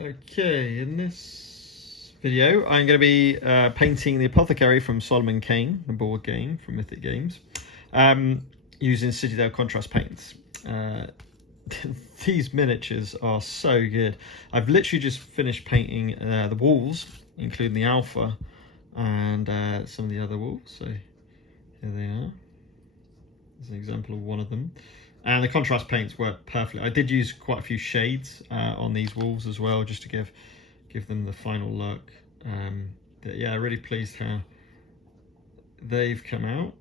Okay, in this video I'm going to be painting the Apothecary from Solomon Kane, the board game from Mythic Games, using Citadel Contrast Paints. These miniatures are so good. I've literally just finished painting the walls, including the alpha and some of the other walls, so here they are. There's an example of one of them. And the contrast paints work perfectly. I did use quite a few shades on these walls as well, just to give them the final look. But yeah, really pleased how they've come out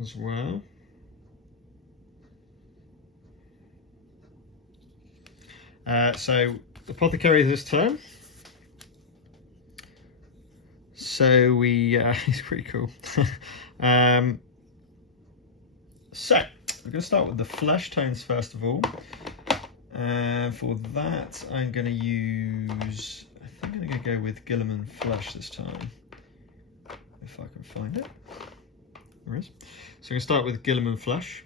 as well. So Apothecary this turn. So we it's pretty cool. So we're going to start with the flesh tones first of all. For that, I'm going to use, I think I'm going to go with Guilliman Flesh this time, if I can find it. There it is. So I'm going to start with Guilliman Flesh.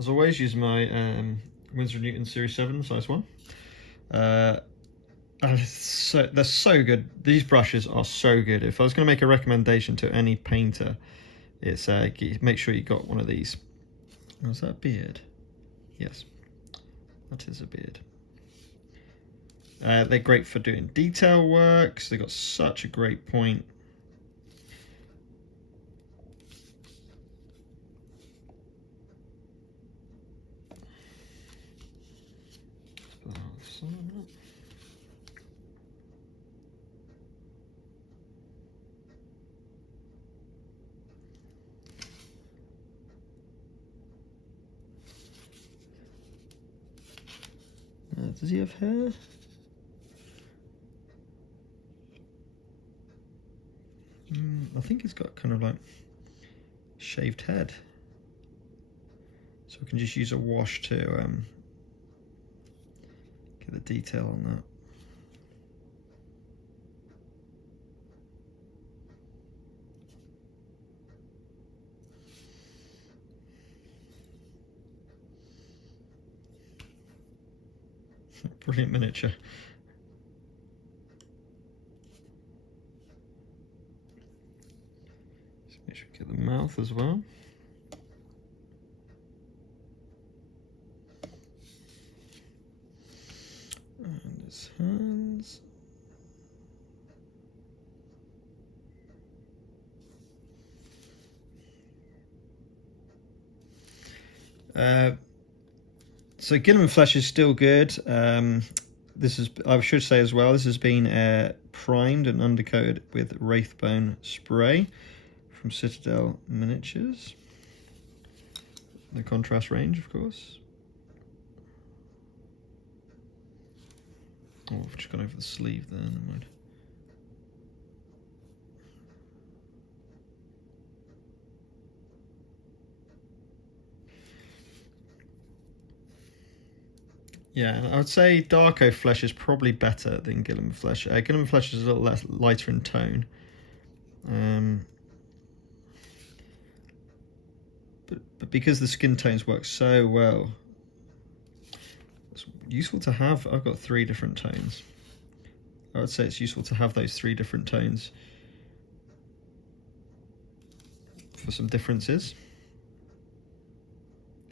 As always, use my Winsor & Newton Series 7 size 1. And they're so good. These brushes are so good. If I was going to make a recommendation to any painter, it's make sure you got one of these. Was that a beard? Yes, that is a beard. They're great for doing detail work, so they've got such a great point. Does he have hair? I think he's got kind of like shaved head. So we can just use a wash to get the detail on that. Brilliant miniature. Just make sure we get the mouth as well. And his hands. So Guilliman Flesh is still good. This is, I should say as well, this has been primed and undercoated with Wraithbone spray from Citadel Miniatures. The contrast range, of course. Oh, I've just gone over the sleeve there, never mind. Yeah, I would say Darko Flesh is probably better than Guilliman Flesh. Guilliman Flesh is a little less lighter in tone. But because the skin tones work so well, it's useful to have. I've got 3 different tones. I would say it's useful to have those 3 different tones for some differences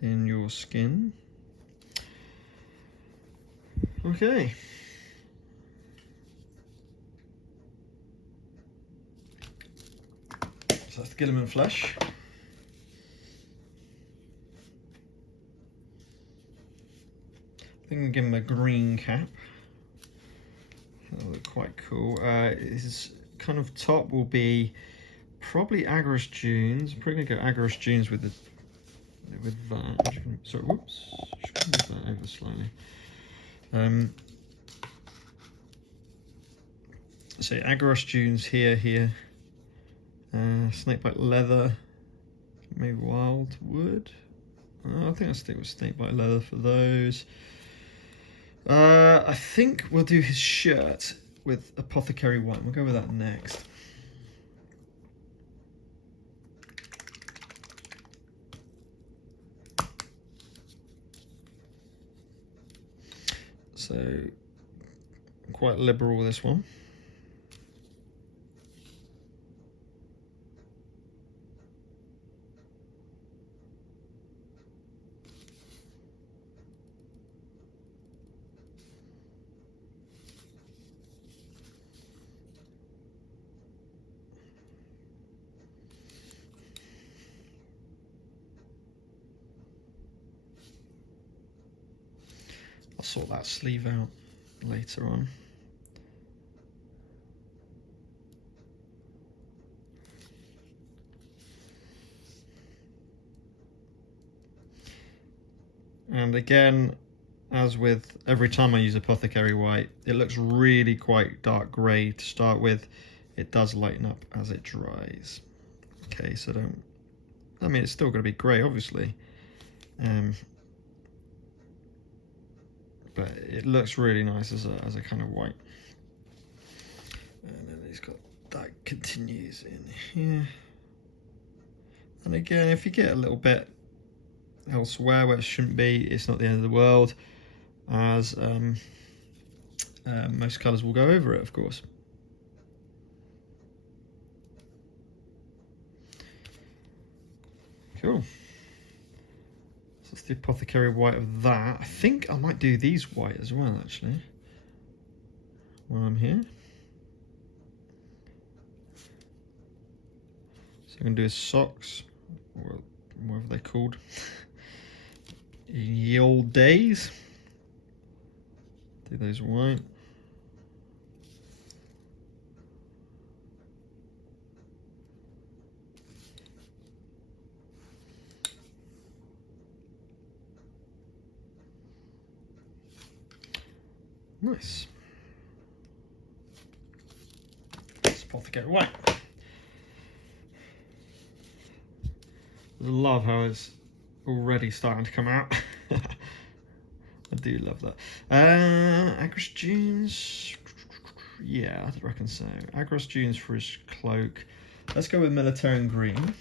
in your skin. Okay. So that's the Guilliman Flesh. I think I'm going to give him a green cap. That'll look quite cool. His kind of top will be probably Agorist Dunes. I'm probably going to go Agorist Dunes with that. Sorry, whoops. Just move that over slightly. So Agorist Dunes here. Snakebite leather, maybe Wildwood. I think I'll stick with snakebite leather for those. I think we'll do his shirt with Apothecary white. We'll go with that next. So I'm quite liberal with this one. I'll sort that sleeve out later on. And again, as with every time I use Apothecary white, it looks really quite dark grey to start with. It does lighten up as it dries. Okay, so I mean, it's still going to be grey, obviously. But it looks really nice as a kind of white. And then he's got that continues in here. And again, if you get a little bit elsewhere where it shouldn't be, it's not the end of the world, as most colours will go over it, of course. Cool. So that's the Apothecary white of that. I think I might do these white as well, actually, while I'm here. So I'm going to do his socks, or whatever they're called, in ye old days. Do those white. Nice. That's Apothecary white. I love how it's already starting to come out. I do love that. Agros Dunes. Yeah, I reckon so. Agros Dunes for his cloak. Let's go with Military Green.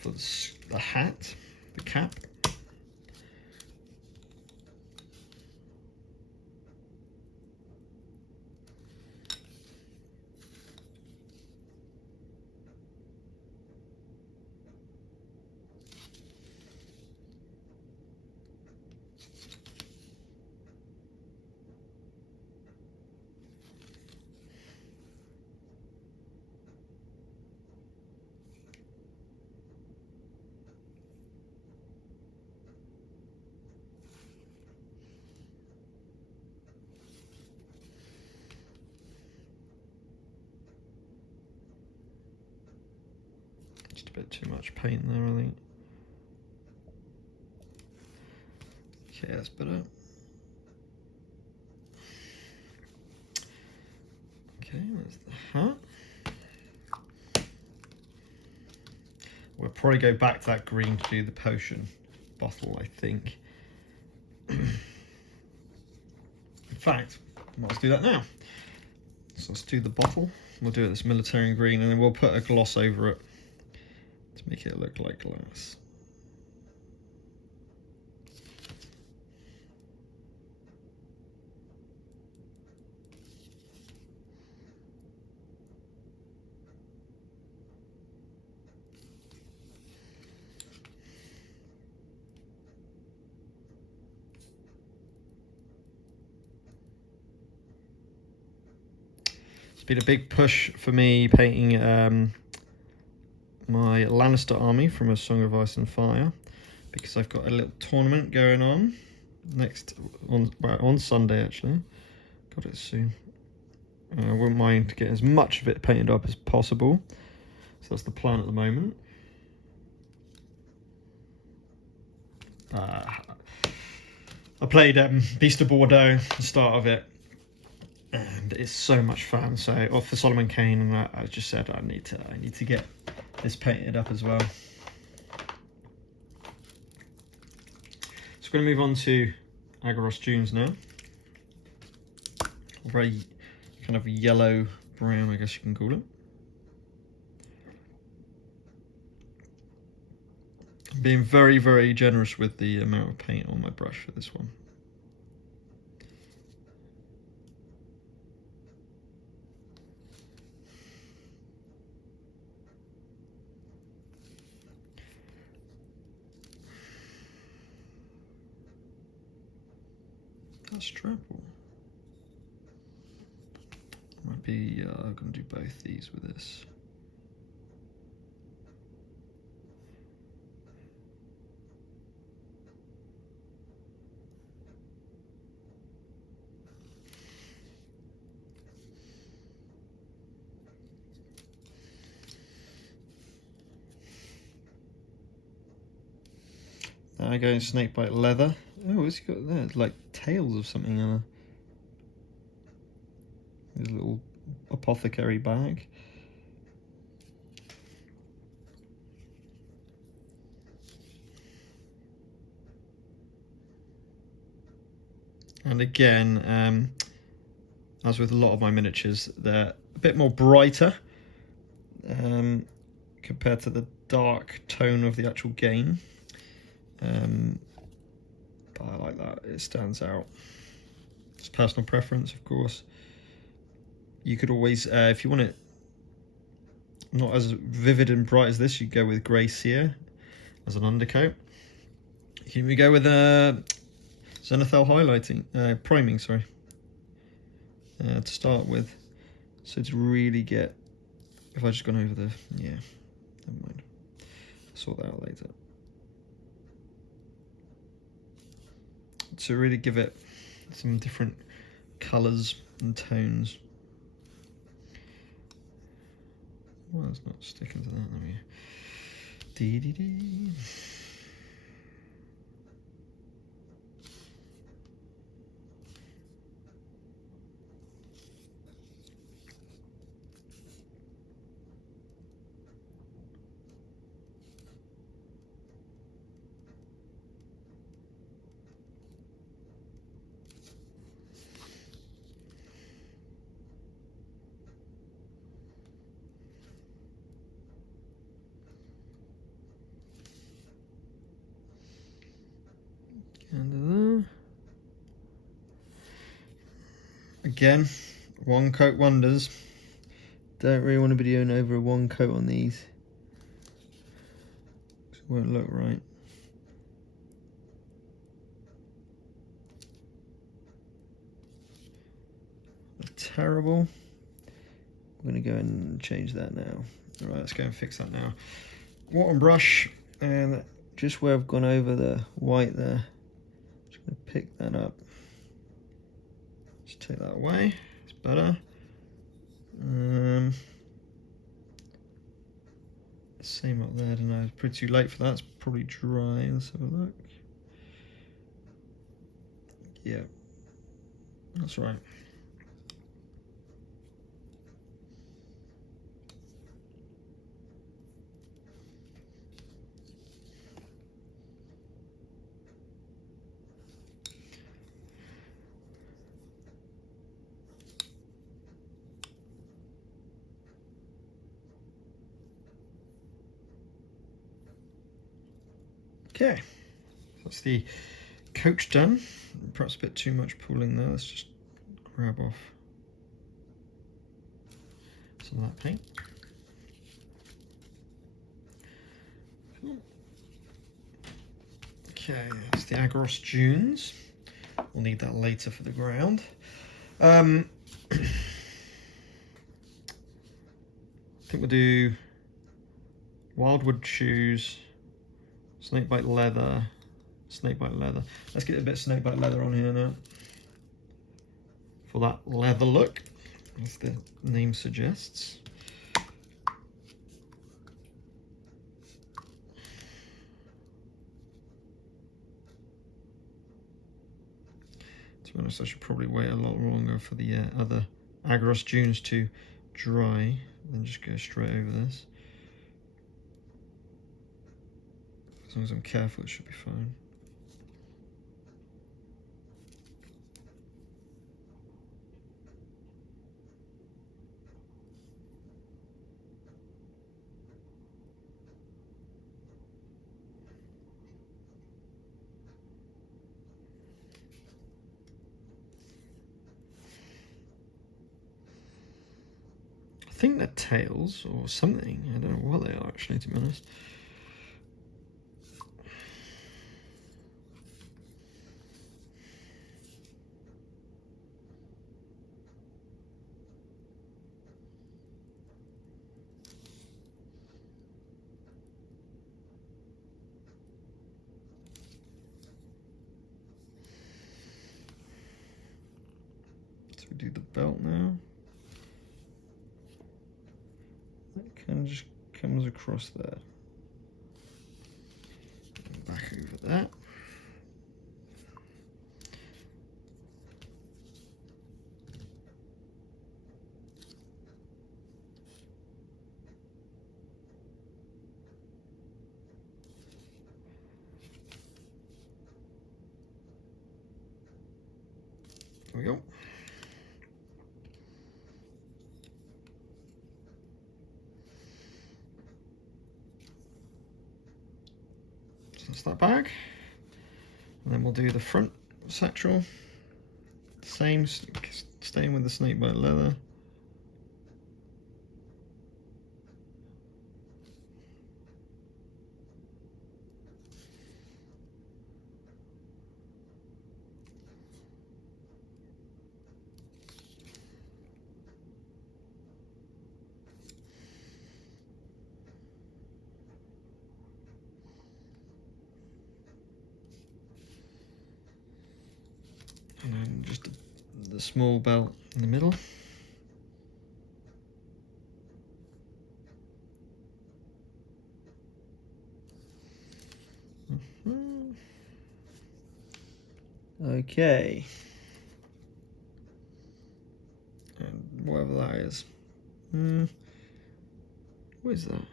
For the hat, the cap. Just a bit too much paint there, I think. Okay, that's better. Okay, there's the hat. We'll probably go back to that green to do the potion bottle, I think. In fact, let's do that now. So let's do the bottle. We'll do it this military green, and then we'll put a gloss over it to make it look like glass. It's been a big push for me painting my Lannister army from A Song of Ice and Fire, because I've got a little tournament going on on Sunday, actually. Got it soon. I wouldn't mind getting as much of it painted up as possible. So that's the plan at the moment. I played Beast of Bordeaux, the start of it, and it's so much fun. So for Solomon Kane, and I just said I need to get this painted up as well. So we're going to move on to Agros Dunes now. Very kind of yellow brown, I guess you can call it. Being very, very generous with the amount of paint on my brush for this one. That's triple. Might be, I'm going to do both these with this. Now I go in snakebite leather. Oh, what's he got there? It's like tails of something on his little apothecary bag. And again, as with a lot of my miniatures, they're a bit more brighter compared to the dark tone of the actual game. But I like that, it stands out. It's personal preference, of course. You could always, if you want it not as vivid and bright as this, you go with grey cere as an undercoat. You can even go with Zenithal highlighting, priming, sorry, to start with. So to really get, if I just gone over the, yeah, never mind. I'll sort that out later. To really give it some different colours and tones. Well, it's not sticking to that, let me. Dee dee dee. Again, one coat wonders. Don't really want to be doing over a one coat on these. It won't look right. Terrible. I'm going to go and change that now. Alright, let's go and fix that now. Water brush, and just where I've gone over the white there, just going to pick that up. Just take that away, it's better. Same up there, I don't know, it's pretty too late for that, it's probably dry. Let's have a look. Yeah, that's right. Okay, that's the coach done. Perhaps a bit too much pulling there. Let's just grab off some of that paint. Cool. Okay, that's the Agros Dunes. We'll need that later for the ground. I think we'll do Wildwood Shoes, snakebite leather, snakebite leather. Let's get a bit of snakebite leather on here now for that leather look, as the name suggests. To be honest, I should probably wait a lot longer for the other Agros Dunes to dry, then just go straight over this. As long as I'm careful, it should be fine. think they're tails or something. I don't know what they are actually, to be honest. So we do the belt now. That kind of just comes across there. Back over that. There we go. So that's that bag. And then we'll do the front satchel. Same, staying with the snakebite leather. And then just the small belt in the middle. Okay. And whatever that is. What is that? Is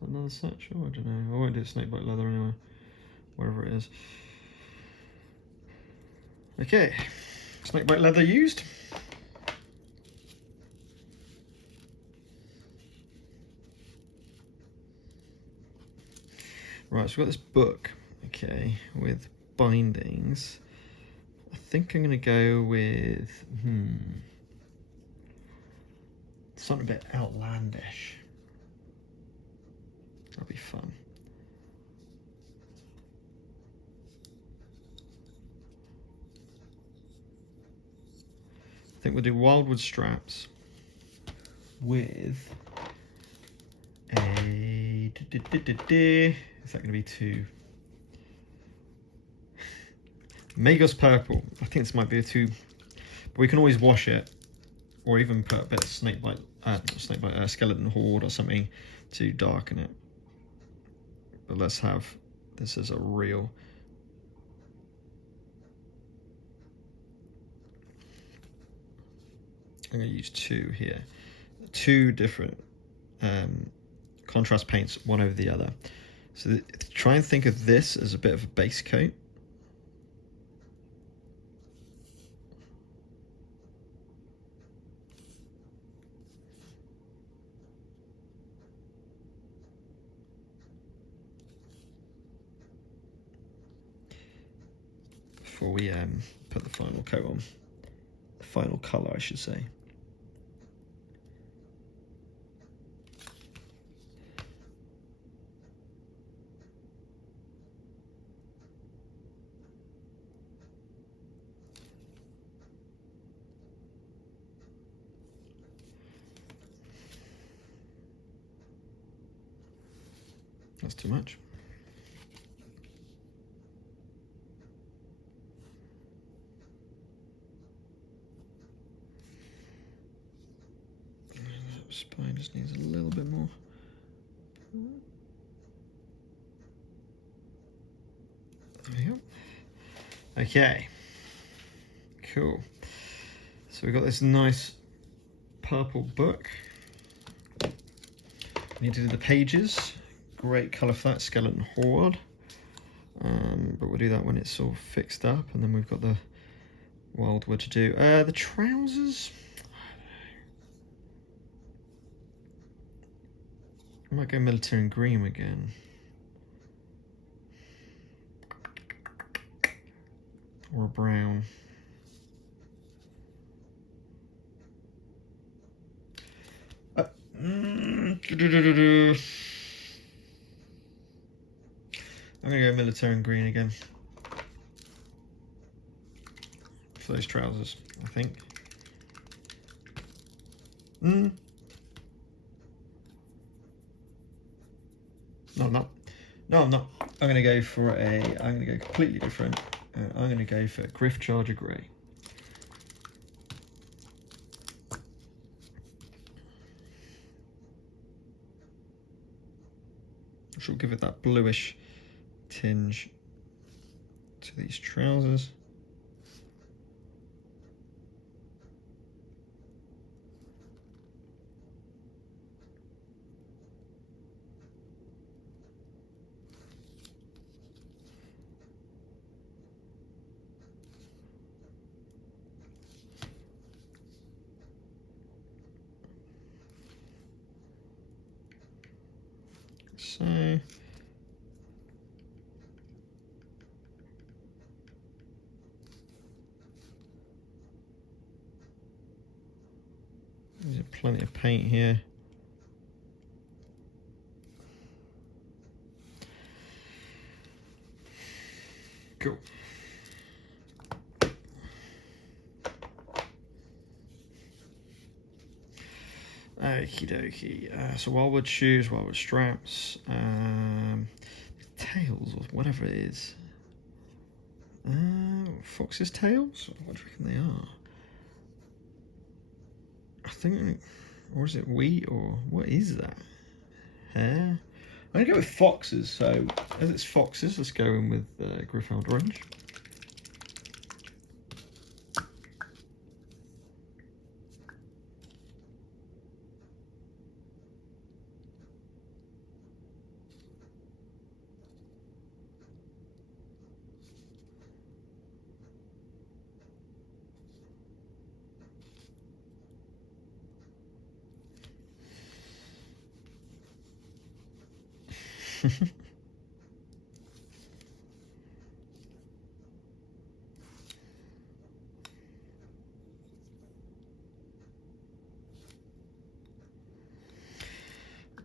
that another satchel? I don't know. I won't do snakebite leather anyway. Whatever it is. Okay. Snakebite leather used. Right, so we've got this book, okay, with bindings. I think I'm going to go with, something a bit outlandish. That'll be fun. I think we'll do Wildwood Straps with a... Is that going to be two? Magos Purple. I think this might be a two, but we can always wash it, or even put a bit of skeleton horde or something to darken it. But let's have this as a real. I'm going to use two here, two different contrast paints, one over the other. So try and think of this as a bit of a base coat. Before we put the final coat on, the final colour, I should say. That's too much. That spine just needs a little bit more. There we go. Okay. Cool. So we've got this nice purple book. We need to do the pages. Great colour for that, skeleton horde. But we'll do that when it's all fixed up, and then we've got the Wildwood to do. The trousers. I might go military and green again. Or a brown. I'm going to go military and green again for those trousers, I think. No, I'm not. No, I'm not. I'm going to go for I'm going to go completely different. I'm going to go for Griff Charger Grey. Which will give it that bluish tinge to these trousers. So there's plenty of paint here. Cool. Okie dokie. So Wildwood Shoes, Wildwood Straps, tails or whatever it is. Fox's tails? What do you reckon they are? I think, or is it wheat, or what is that? Hair? I'm gonna go with foxes. So as it's foxes, let's go in with Griffeld Orange.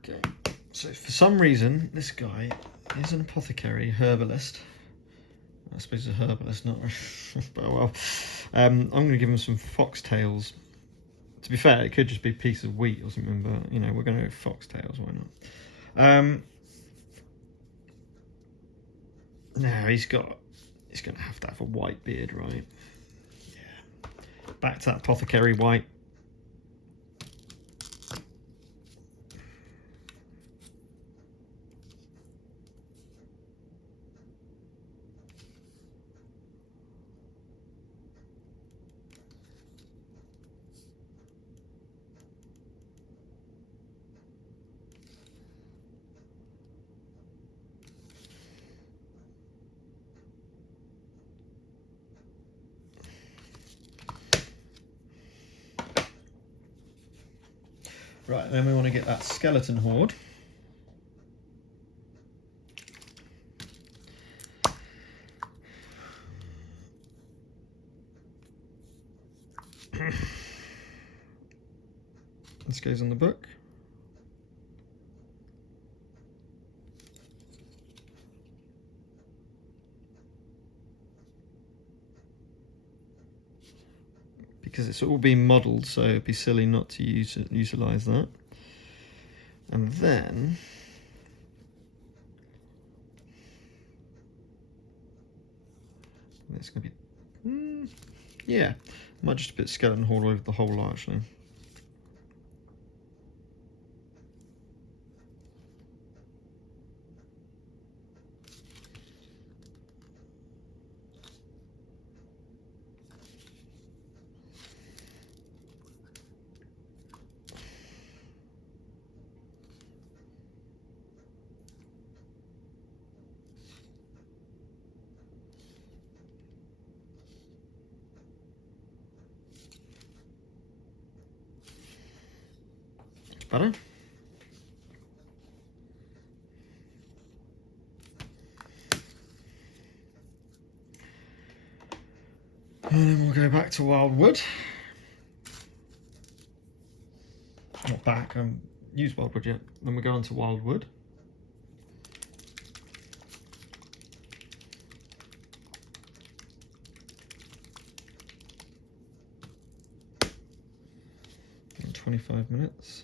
Okay, so for some reason this guy is an apothecary herbalist. I suppose a herbalist, not but well. I'm going to give him some foxtails. To be fair, it could just be a piece of wheat or something, but you know, we're going to go foxtails, why not? Now he's going to have a white beard, right? Yeah. Back to that apothecary white. Right, then we want to get that skeleton horde. This goes on the book. Because it's all been modelled, so it'd be silly not to utilise that. And then it's going to be, yeah, might just put skeleton horde over the whole lot actually. Better. And then we'll go back to Wildwood. Not back, used Wildwood yet. Then we go on to Wildwood. In 25 minutes.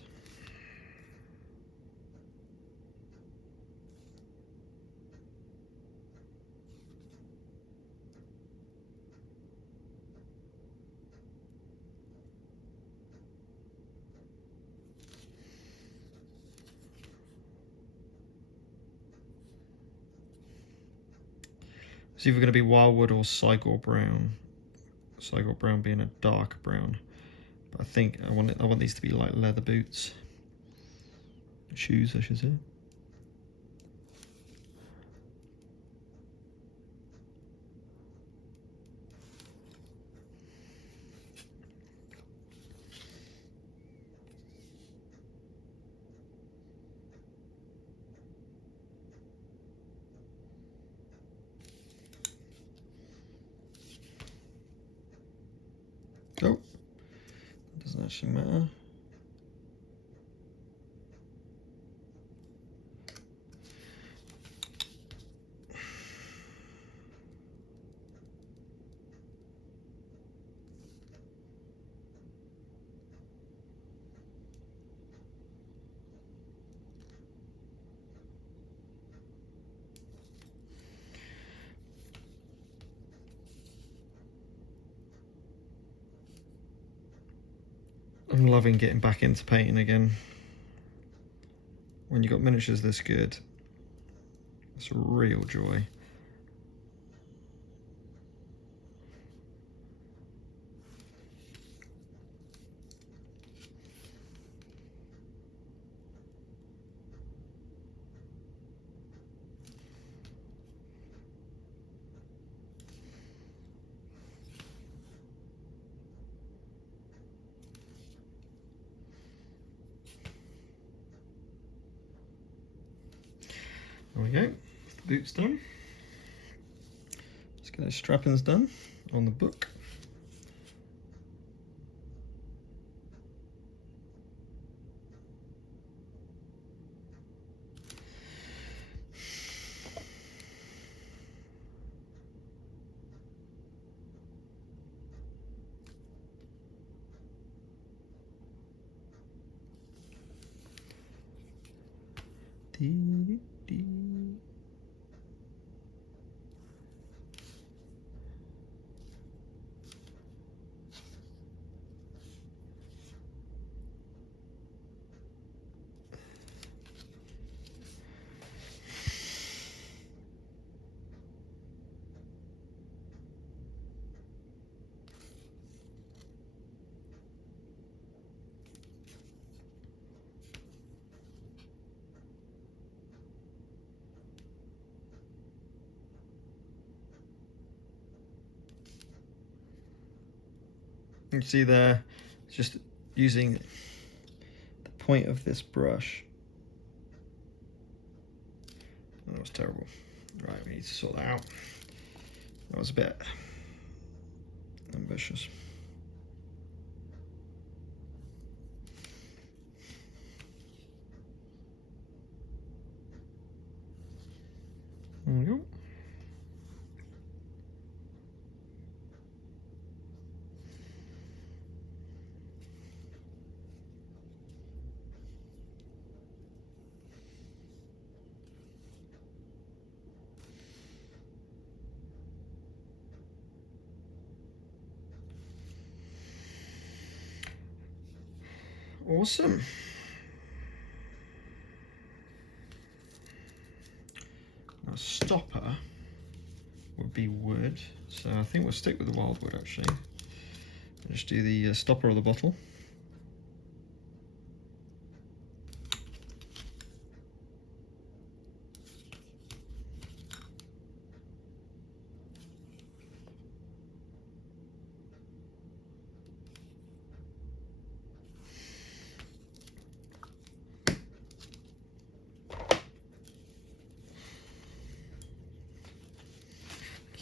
It's either going to be Wildwood or Sigor Brown. Sigor Brown being a dark brown. But I think I want these to be like leather boots. Shoes, I should say. Oh, it doesn't actually matter. I'm loving getting back into painting again. When you got miniatures this good, it's a real joy. There we go, the boot's done. Let's get those strappings done on the book. You can see there, just using the point of this brush. Oh, that was terrible. Right, we need to sort that out. That was a bit ambitious. There we go. Awesome. Now stopper would be wood, so I think we'll stick with the wildwood actually. I'll just do the stopper of the bottle.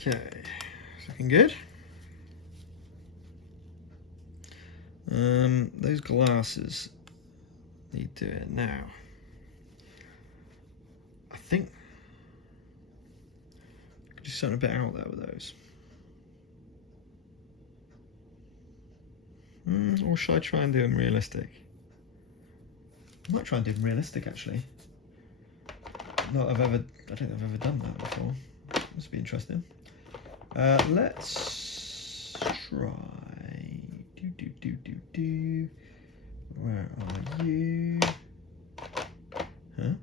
Okay, it's looking good. Those glasses, need to do it now. I think I could do something a bit out there with those. Or should I try and do them realistic? I might try and do them realistic actually. I don't think I've ever done that before. This would be interesting. Let's try. Where are you? Huh?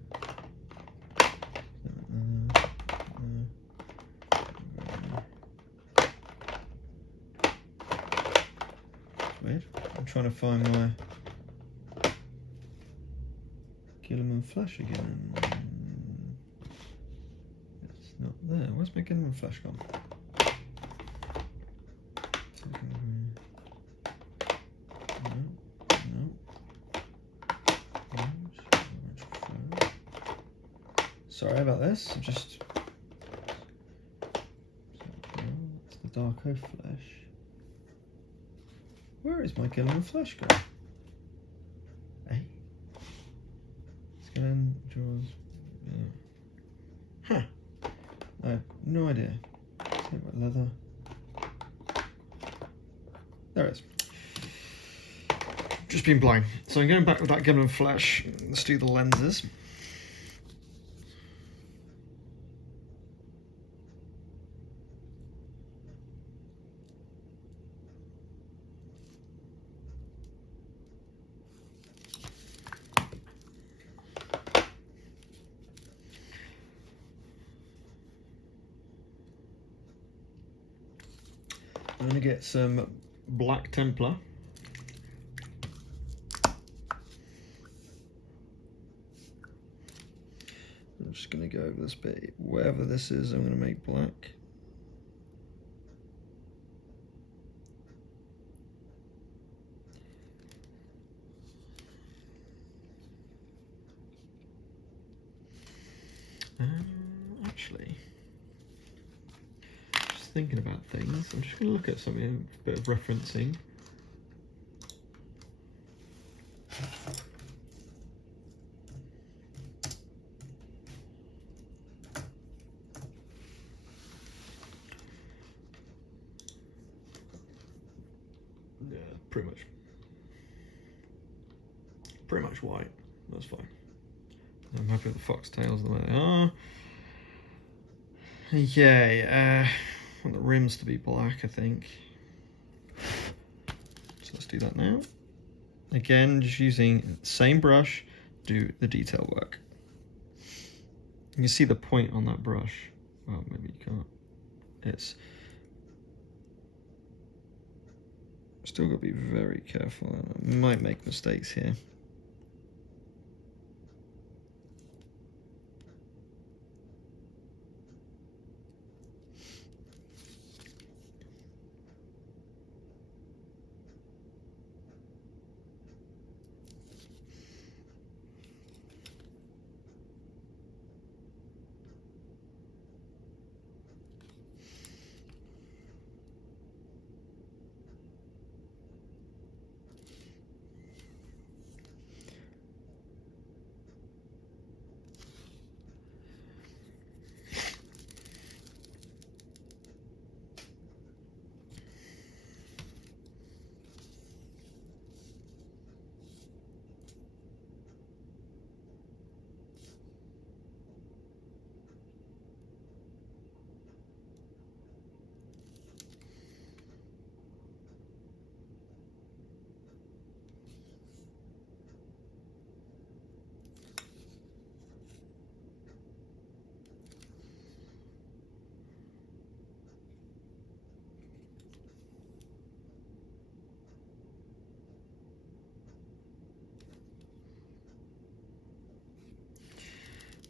Weird. I'm trying to find my Gilliman Flash again. It's not there. Where's my Gilliman Flash gone? Sorry about this. It's the Darko Flash. Where is my Gilliman Flash going? Eh? Scan, draws. Huh. I have no idea. Leather. There it is. Just been blind. So I'm going back with that Gilliman Flash. Let's do the lenses. I'm going to get some Black Templar. I'm just going to go over this bit. Wherever this is, I'm going to make black. Actually, just thinking about things, I'm just going to look at something, a bit of referencing. Yeah, pretty much white. That's fine. I'm happy with the foxtails the way they are. Yeah, I want the rims to be black, I think. So let's do that now. Again, just using the same brush, do the detail work. You can see the point on that brush. Well, maybe you can't. It's still got to be very careful. I might make mistakes here.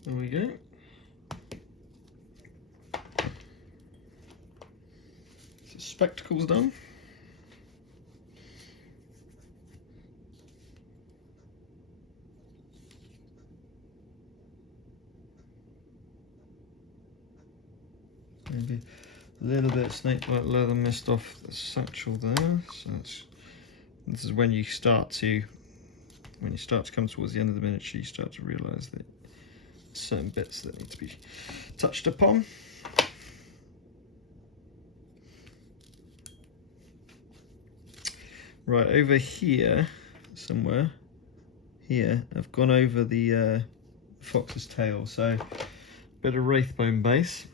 There we go. So spectacles done. Maybe a little bit of snakebite leather mist off the satchel there. So this is when you start to when you start to come towards the end of the miniature, you start to realise that certain bits that need to be touched upon. Right, over here, somewhere, here, I've gone over the fox's tail, so a bit of wraithbone base.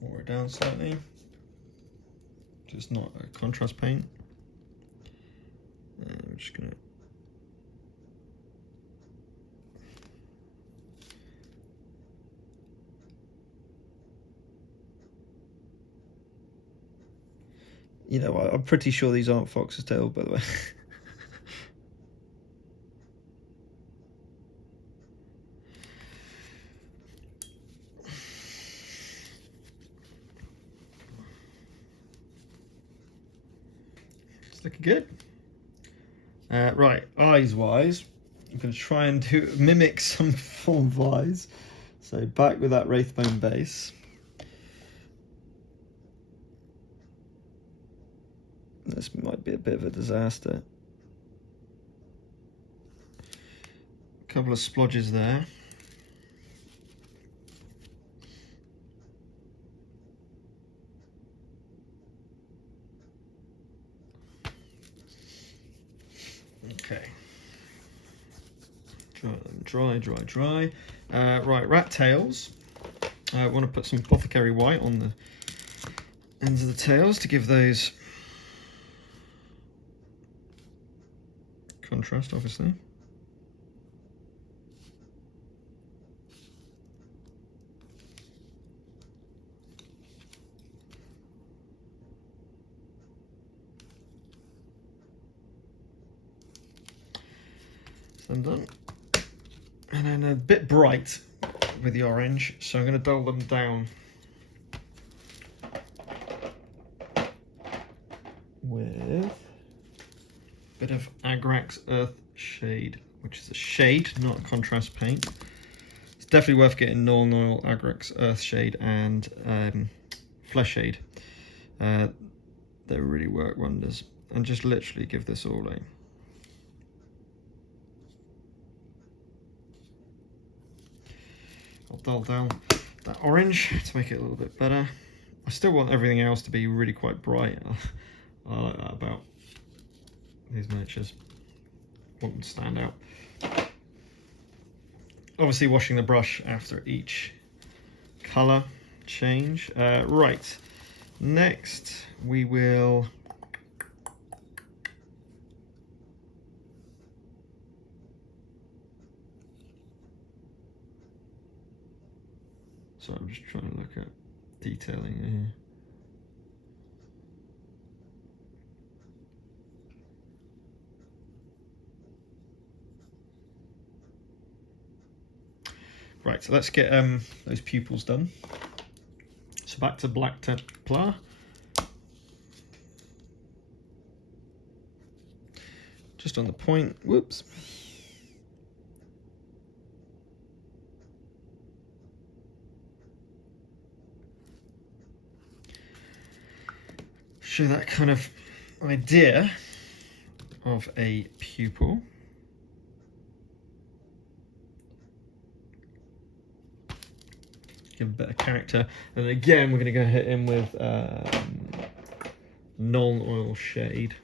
Water it down slightly, just not a contrast paint. And we're just going to you know, I'm pretty sure these aren't fox's tail, by the way. It's looking good. Right, eyes wise, I'm going to try and mimic some form of eyes. So back with that wraithbone base. This might be a bit of a disaster. A couple of splodges there. Okay. Dry. Right, rat tails. I want to put some Apothecary white on the ends of the tails to give those contrast, obviously. So I'm done. And then a bit bright with the orange, so I'm going to dull them down with a bit of Agrax Earth Shade, which is a shade, not a contrast paint. It's definitely worth getting non-oil Agrax Earth Shade and Flesh Shade. They really work wonders. And just literally give this all a I'll dull down that orange to make it a little bit better. I still want everything else to be really quite bright. I like that about these miniatures. Want them to stand out. Obviously washing the brush after each colour change. Right, next we will so I'm just trying to look at detailing here. Right, so let's get those pupils done. So back to Black Templar. Just on the point, whoops. Show that kind of idea of a pupil. Give a bit of character, and again we're going to go hit in with non-oil shade.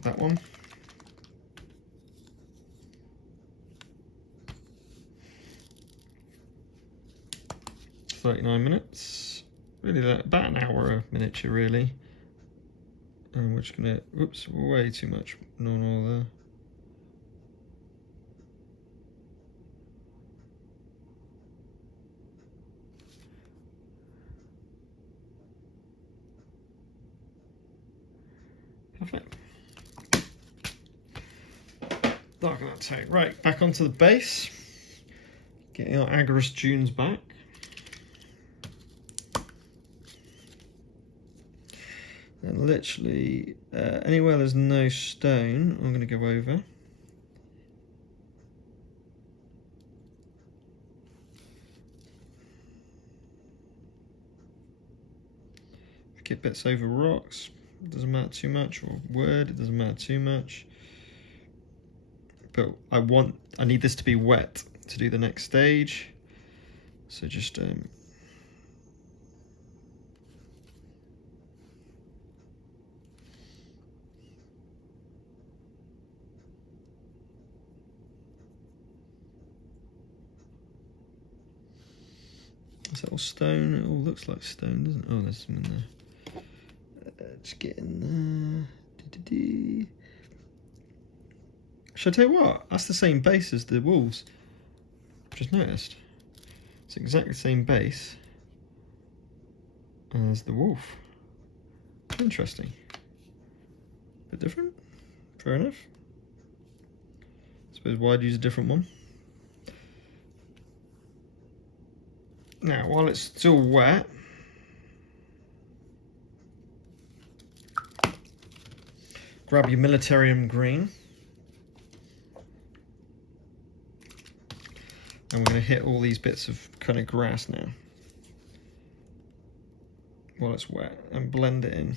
That one. "39 minutes, really about an hour a miniature really." And we're just gonna, oops, way too much non-oil there. Perfect. Darken that tone. Right, back onto the base. Getting our Agarus dunes back. And literally, anywhere there's no stone, I'm going to go over. get bits over rocks, it doesn't matter too much, or wood, it doesn't matter too much. But I need this to be wet to do the next stage. So just is that all stone? It all looks like stone, doesn't it? Oh, there's some in there. Just get in there. Should I tell you what? That's the same base as the wolves. Just noticed. It's exactly the same base as the wolf. Interesting. Bit different. Fair enough. I suppose why'd use a different one? Now, while it's still wet, grab your Militarium green. And we're going to hit all these bits of kind of grass now while it's wet and blend it in.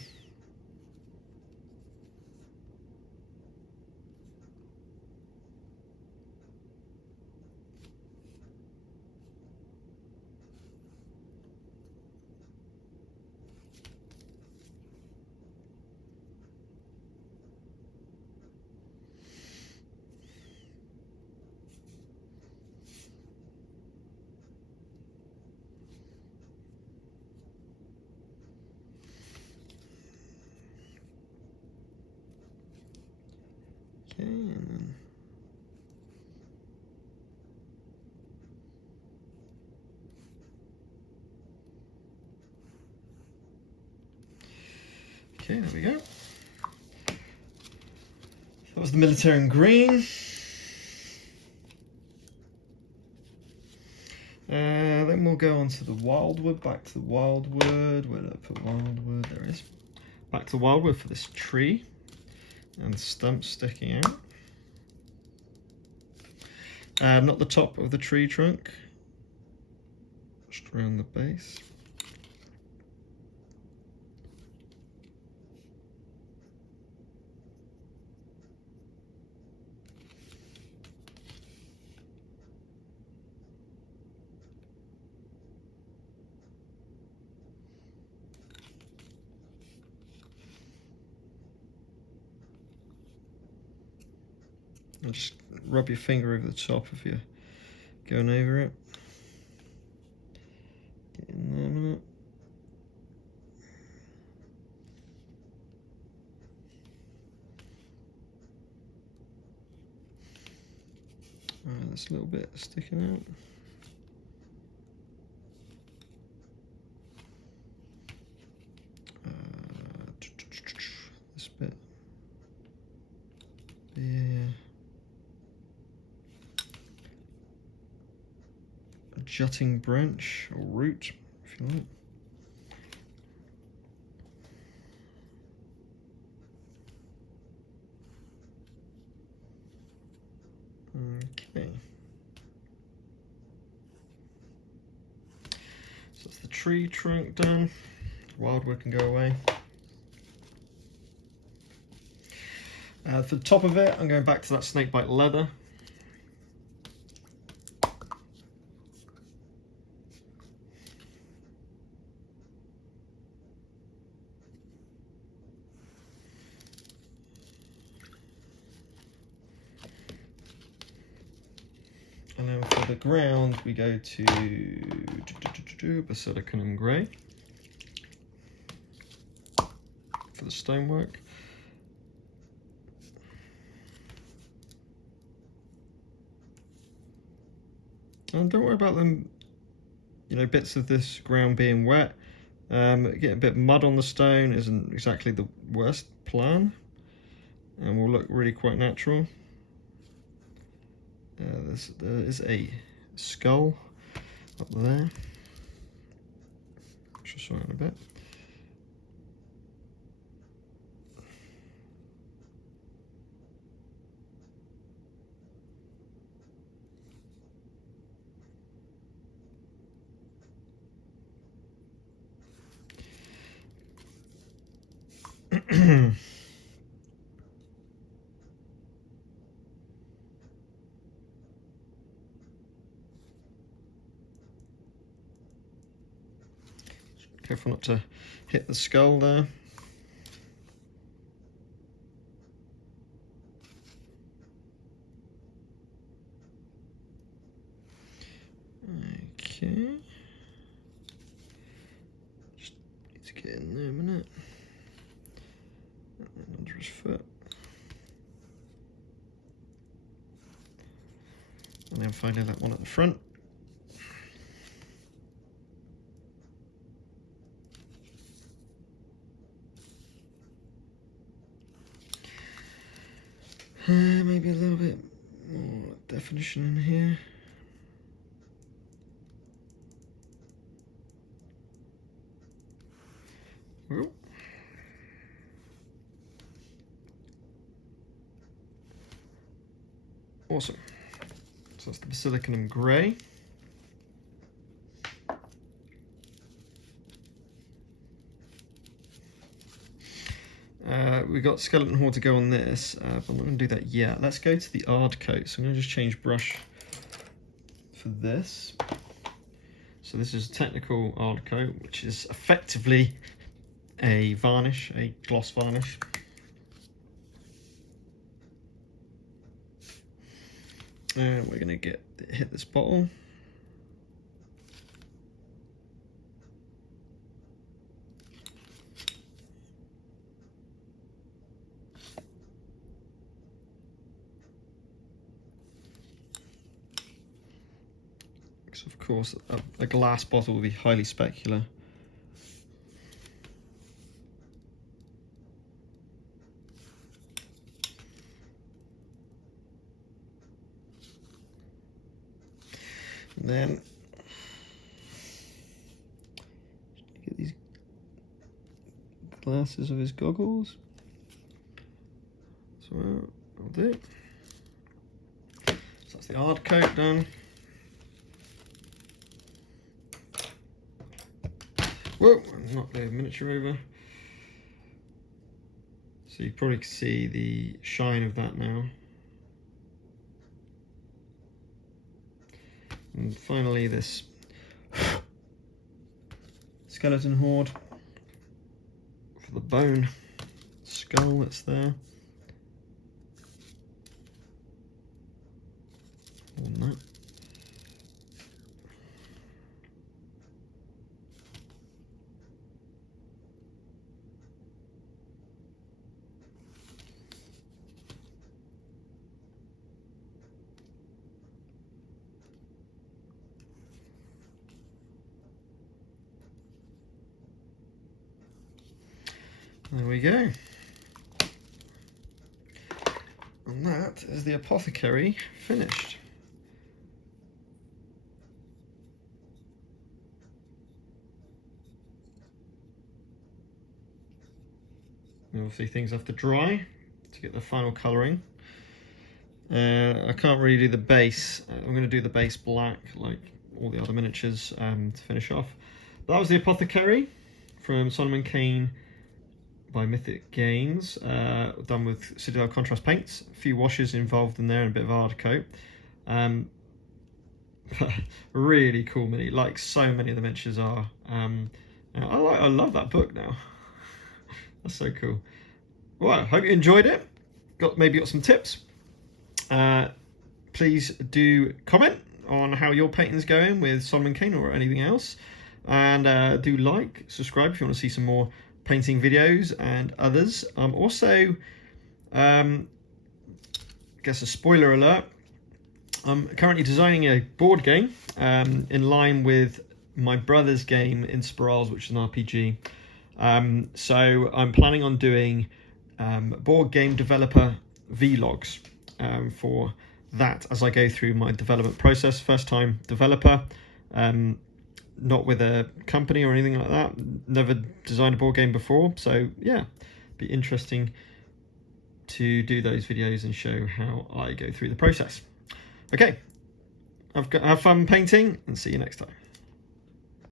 Okay, there we go. That was the Militarium green. Then we'll go on to the Wildwood, back to the Wildwood. Where did I put Wildwood? There it is. Back to Wildwood for this tree and stumps sticking out. Not the top of the tree trunk, just around the base. And just rub your finger over the top if you're going over it. Get in there a minute. There's a little bit sticking out. This bit. Yeah. A jutting branch or root, if you like. Okay. So that's the tree trunk done. Wildwood can go away. For the top of it, I'm going back to that snakebite leather. And then for the ground, we go to Basilicanum Grey for the stonework. And don't worry about them, bits of this ground being wet. Getting a bit of mud on the stone isn't exactly the worst plan, and will look really quite natural. There is a skull up there, which I'll show you in a bit. Careful not to hit the skull there. Okay. Just need to get in there a minute. Under his foot. And then finally that one at the front. Maybe a little bit more definition in here. Ooh. Awesome. So that's the Basilicanum Grey. We've got Skeleton Horde to go on this, but I'm not going to do that yet. Let's go to the Ard Coat. So I'm going to just change brush for this. So this is a technical Ard Coat, which is effectively a varnish, a gloss varnish. And we're going to hit this bottle. Of course, a glass bottle will be highly specular. And then get these glasses of his goggles. So I'll do. So that's the Ard Coat done. Whoa, knocked the miniature over. So you probably can see the shine of that now. And finally this Skeleton Horde for the bone skull that's there. On that. There we go. And that is the Apothecary finished. And obviously things have to dry to get the final colouring. I can't really do the base. I'm going to do the base black like all the other miniatures to finish off. But that was the Apothecary from Solomon Kane by Mythic Games, done with Citadel Contrast Paints. A few washes involved in there and a bit of Ard Coat. Really cool mini, like so many of the miniatures are. I love that book now. That's so cool. Well, I hope you enjoyed it. Maybe got some tips. Please do comment on how your painting's going with Solomon Kane or anything else. And do like, subscribe if you want to see some more painting videos and others. Also, I guess a spoiler alert, I'm currently designing a board game in line with my brother's game Inspirals, which is an RPG. So I'm planning on doing board game developer vlogs for that as I go through my development process. First time developer, not with a company or anything like that. Never designed a board game before, so yeah, be interesting to do those videos and show how I go through the process. Okay, have fun painting and see you next time.